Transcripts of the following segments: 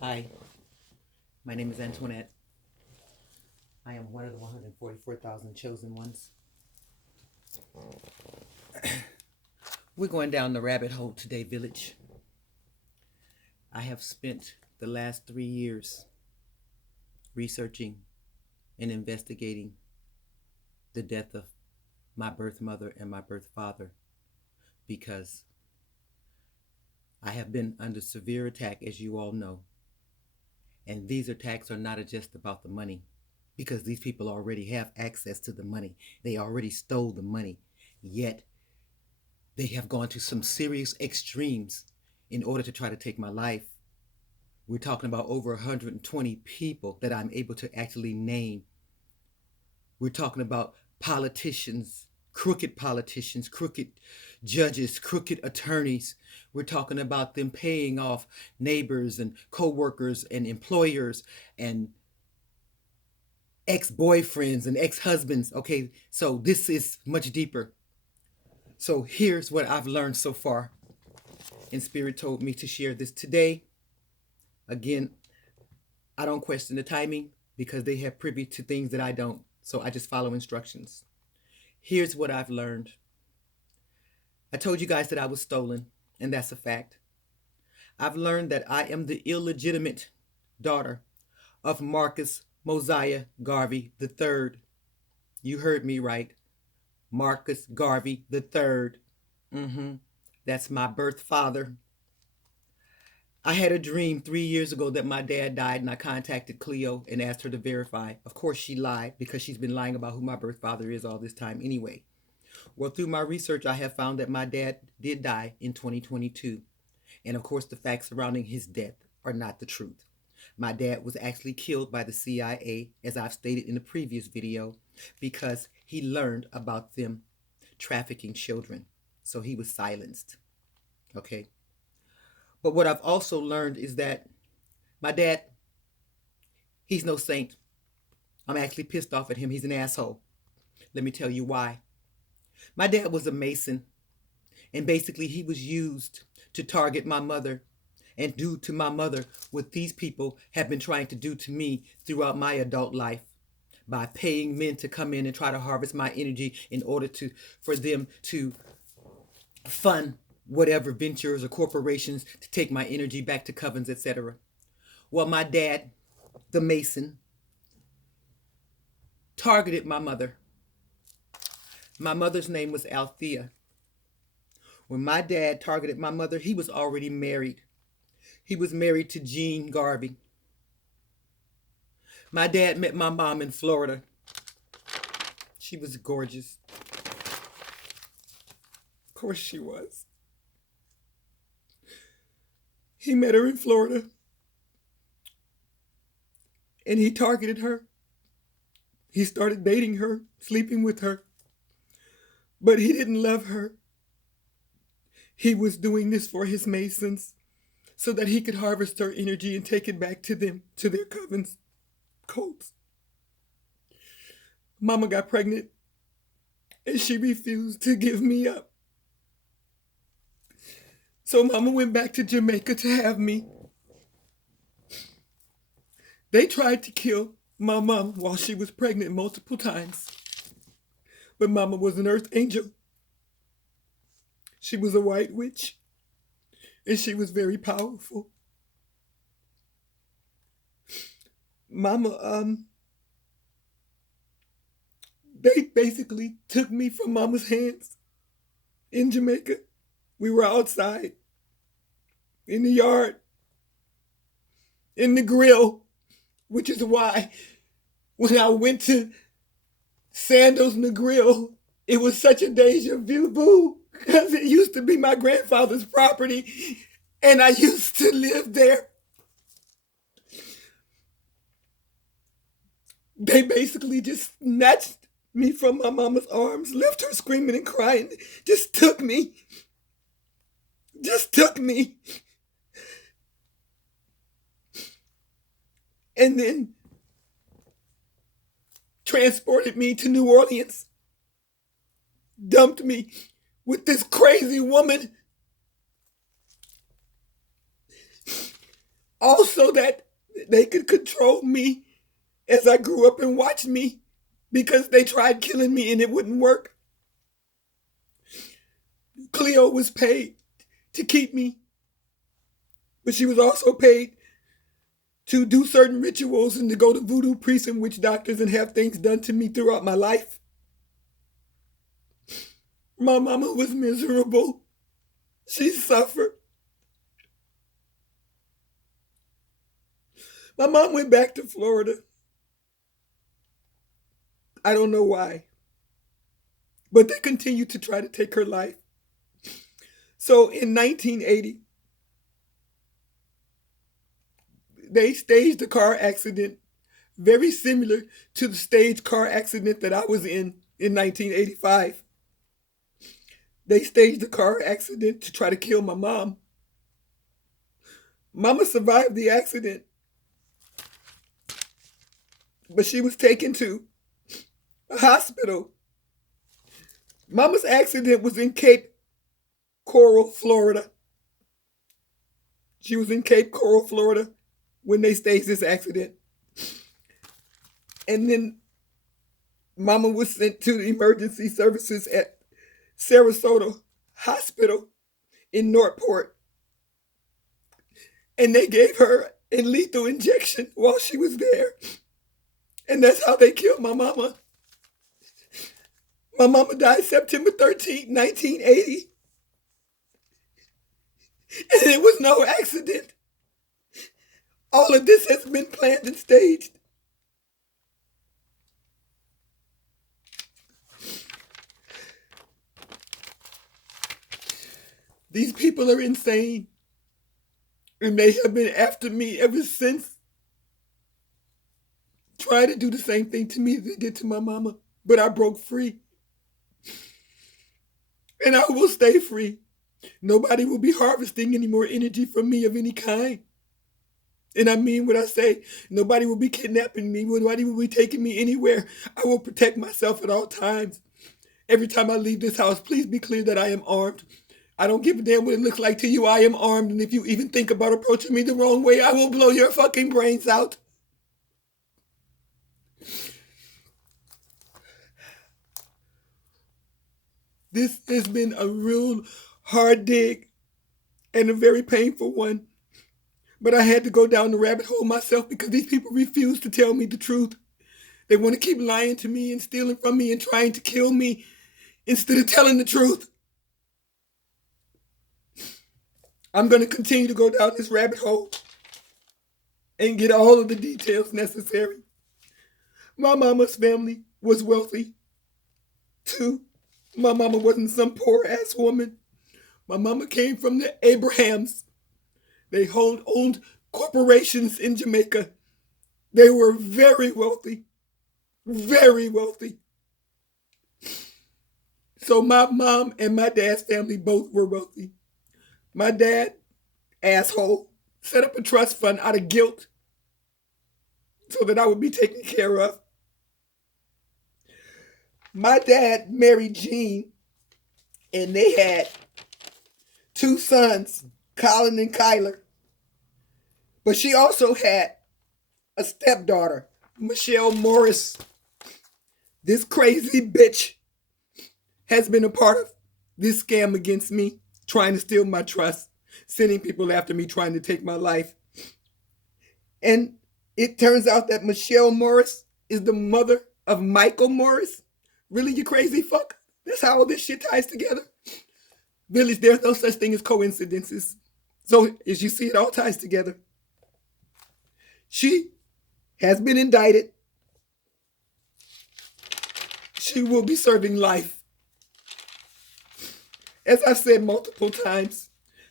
Hi, my name is Antoinette. I am one of the 144,000 chosen ones. We're going down the rabbit hole today, village. I have spent the last 3 years researching and investigating the death of my birth mother and my birth father because I have been under severe attack, as you all know. And these attacks are not just about the money, because these people already have access to the money. They already stole the money. Yet they have gone to some serious extremes in order to try to take my life. We're talking about over 120 people that I'm able to actually name. We're talking about politicians, crooked judges, crooked attorneys. We're talking about them paying off neighbors and co-workers and employers and ex-boyfriends and ex-husbands. Okay, so this is much deeper. So here's what I've learned so far. And Spirit told me to share this today. Again, I don't question the timing because they have privy to things that I don't. So I just follow instructions. Here's what I've learned. I told you guys that I was stolen, and that's a fact. I've learned that I am the illegitimate daughter of Marcus Mosiah Garvey III. You heard me right. Marcus Garvey III. That's my birth father. I had a dream 3 years ago that my dad died, and I contacted Cleo and asked her to verify. Of course, she lied because she's been lying about who my birth father is all this time anyway. Well, through my research, I have found that my dad did die in 2022. And of course, the facts surrounding his death are not the truth. My dad was actually killed by the CIA, as I've stated in the previous video, because he learned about them trafficking children. So he was silenced. Okay. But what I've also learned is that my dad, he's no saint. I'm actually pissed off at him. He's an asshole. Let me tell you why. My dad was a Mason, and basically he was used to target my mother and do to my mother what these people have been trying to do to me throughout my adult life by paying men to come in and try to harvest my energy in order for them to fund whatever ventures or corporations to take my energy back to covens, etc. Well, my dad, the Mason, targeted my mother. My mother's name was Althea. When my dad targeted my mother, he was already married. He was married to Jean Garvey. My dad met my mom in Florida. She was gorgeous. Of course she was. He met her in Florida, and he targeted her. He started dating her, sleeping with her. But he didn't love her. He was doing this for his Masons so that he could harvest her energy and take it back to them, to their covens, cults. Mama got pregnant, and she refused to give me up. So Mama went back to Jamaica to have me. They tried to kill my mom while she was pregnant multiple times. But Mama was an earth angel. She was a white witch, and she was very powerful. Mama, they basically took me from Mama's hands in Jamaica. We were outside, in the yard, in the grill, which is why when I went to Sandals in the grill, it was such a deja vu because it used to be my grandfather's property and I used to live there. They basically just snatched me from my mama's arms, left her screaming and crying, just took me. And then transported me to New Orleans, dumped me with this crazy woman. Also that they could control me as I grew up and watched me, because they tried killing me and it wouldn't work. Cleo was paid to keep me, but she was also paid to do certain rituals and to go to voodoo priests and witch doctors and have things done to me throughout my life. My mama was miserable. She suffered. My mom went back to Florida. I don't know why, but they continued to try to take her life. So in 1980, they staged a car accident very similar to the staged car accident that I was in 1985. They staged a car accident to try to kill my mom. Mama survived the accident, but she was taken to a hospital. Mama's accident was in Cape Coral, Florida. She was in Cape Coral, Florida when they staged this accident. And then Mama was sent to the emergency services at Sarasota Hospital in Northport. And they gave her a lethal injection while she was there. And that's how they killed my mama. My mama died September 13th, 1980. And it was no accident. All of this has been planned and staged. These people are insane. And they have been after me ever since. Trying to do the same thing to me as they did to my mama. But I broke free. And I will stay free. Nobody will be harvesting any more energy from me of any kind. And I mean what I say. Nobody will be kidnapping me. Nobody will be taking me anywhere. I will protect myself at all times. Every time I leave this house, please be clear that I am armed. I don't give a damn what it looks like to you. I am armed. And if you even think about approaching me the wrong way, I will blow your fucking brains out. This has been a real hard dig and a very painful one. But I had to go down the rabbit hole myself because these people refuse to tell me the truth. They want to keep lying to me and stealing from me and trying to kill me instead of telling the truth. I'm going to continue to go down this rabbit hole and get all of the details necessary. My mama's family was wealthy, too. My mama wasn't some poor-ass woman. My mama came from the Abrahams. They owned corporations in Jamaica. They were very wealthy. Very wealthy. So my mom and my dad's family both were wealthy. My dad, asshole, set up a trust fund out of guilt so that I would be taken care of. My dad married Jean, and they had 2 sons, Colin and Kyler. But she also had a stepdaughter, Michelle Morris. This crazy bitch has been a part of this scam against me, trying to steal my trust, sending people after me, trying to take my life. And it turns out that Michelle Morris is the mother of Michael Morris. Really, you crazy fuck? That's how all this shit ties together. Village, there's no such thing as coincidences. So, as you see, it all ties together. She has been indicted. She will be serving life. As I've said multiple times,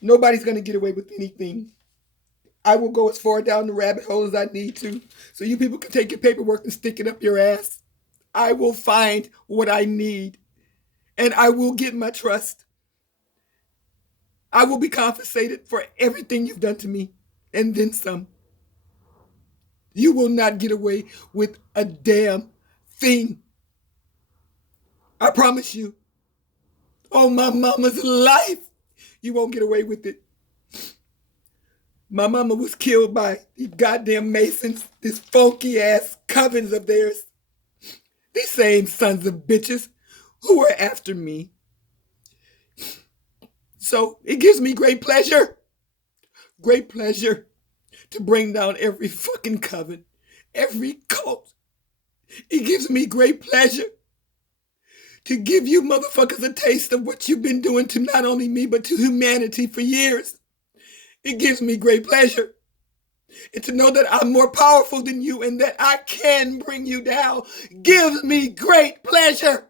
nobody's going to get away with anything. I will go as far down the rabbit hole as I need to, so you people can take your paperwork and stick it up your ass. I will find what I need, and I will get my trust. I will be compensated for everything you've done to me, and then some. You will not get away with a damn thing. I promise you. On my mama's life, you won't get away with it. My mama was killed by these goddamn Masons, these funky ass covens of theirs. These same sons of bitches who were after me. So it gives me great pleasure to bring down every fucking coven, every cult. It gives me great pleasure to give you motherfuckers a taste of what you've been doing to not only me, but to humanity for years. It gives me great pleasure. And to know that I'm more powerful than you and that I can bring you down gives me great pleasure.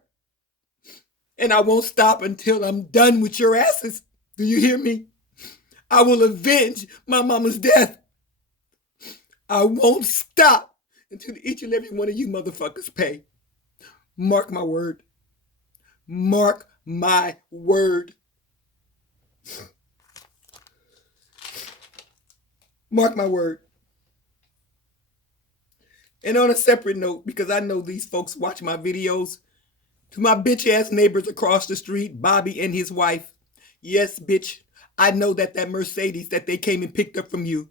And I won't stop until I'm done with your asses. Do you hear me? I will avenge my mama's death. I won't stop until each and every one of you motherfuckers pay. Mark my word. Mark my word. Mark my word. And on a separate note, because I know these folks watch my videos, to my bitch ass neighbors across the street, Bobby and his wife, yes, bitch, I know that Mercedes that they came and picked up from you,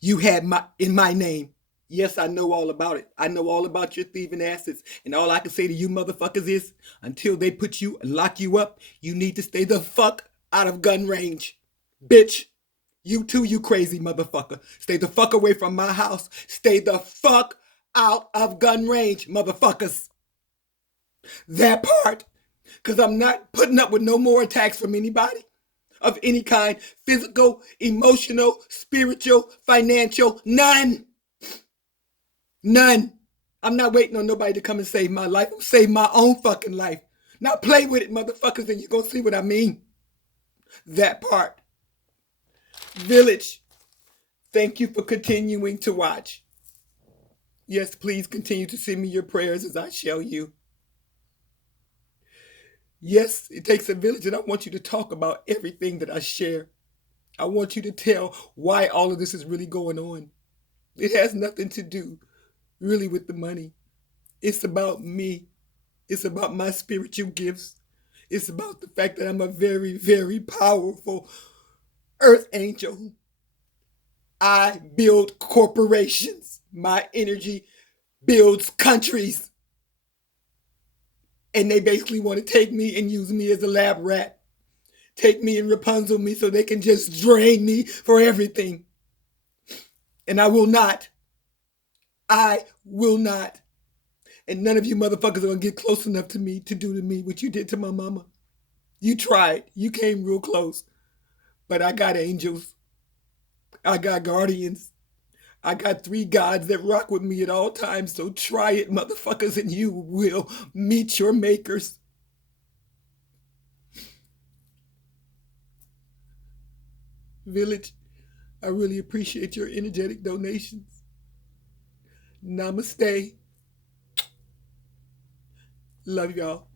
you had in my name. Yes, I know all about it. I know all about your thieving asses. And all I can say to you motherfuckers is, until they put you and lock you up, you need to stay the fuck out of gun range. Bitch, you too, you crazy motherfucker. Stay the fuck away from my house. Stay the fuck out of gun range, motherfuckers. That part. Because I'm not putting up with no more attacks from anybody of any kind. Physical, emotional, spiritual, financial. None. None. I'm not waiting on nobody to come and save my life. I'm saving my own fucking life. Now play with it, motherfuckers, and you're going to see what I mean. That part. Village, thank you for continuing to watch. Yes, please continue to send me your prayers as I shall you. Yes, it takes a village, and I want you to talk about everything that I share. I want you to tell why all of this is really going on. It has nothing to do really with the money. It's about me. It's about my spiritual gifts. It's about the fact that I'm a very, very powerful earth angel. I build corporations. My energy builds countries. And they basically want to take me and use me as a lab rat. Take me and Rapunzel me so they can just drain me for everything. And I will not. I will not. And none of you motherfuckers are going to get close enough to me to do to me what you did to my mama. You tried. You came real close. But I got angels. I got guardians. I got 3 gods that rock with me at all times. So try it, motherfuckers, and you will meet your makers. Village, I really appreciate your energetic donations. Namaste. Love y'all.